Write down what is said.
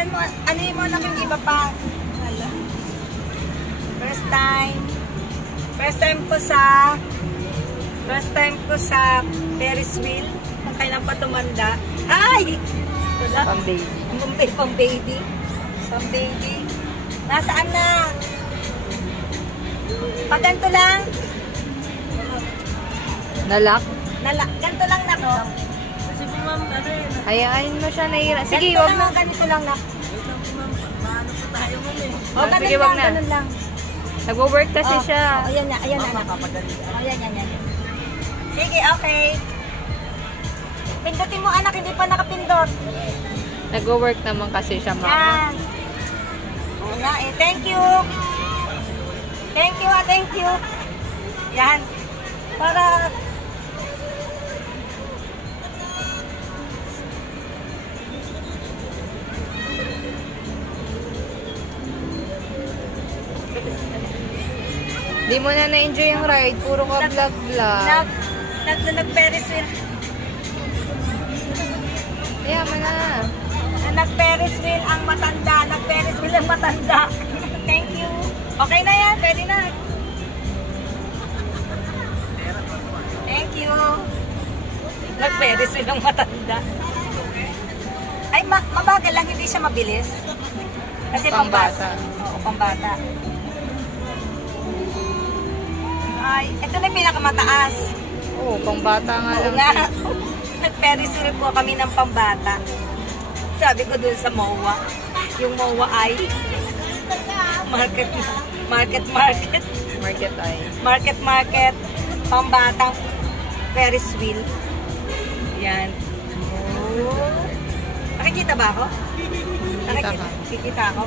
Ano mo na yung iba pa? First time ko sa Ferris wheel. Kung kailan pa tumanda. Ay! Wala. Pang baby. Nasaan na? Pag ganito lang. Nalak? Ganito lang na ko. Kasi po ma'am, ano yun? Hayaan mo siya nahihira. Sige, ganito wag lang, na. ganito lang na. Wait lang po ma'am, paano po tayo ma'am eh? O, ganun sige, lang, wag na. ganun lang. Nagwo-work kasi siya. Ayan na, ayan na. Makapadali. Ayan. Sige, okay. Pindutin mo anak, hindi pa nakapindot. Nagwo-work naman kasi siya, mama. Yan. Una eh, thank you. Thank you. Yan. Para... Di mo na na-enjoy yung ride. Puro ka vlog-vlog. Nag-Ferris wheel. Kaya mo na. Nag-Ferris wheel ang matanda. Thank you. Okay na yan. Pwede na. Thank you. Nag-Ferris wheel ang matanda. Ay, mabagal lang. Hindi siya mabilis. Kasi pambata. Oo, pambata. Ay, ito na yung pinakamataas. Oo, pangbata nga Oo lang. nga. Nag-Ferris wheel po kami ng pambata. Sabi ko dun sa MOA. Yung MOA ay market. Pambatang Ferris wheel. Yan. Oh. Nakikita ba ako? Kita ka. Nakikita ako?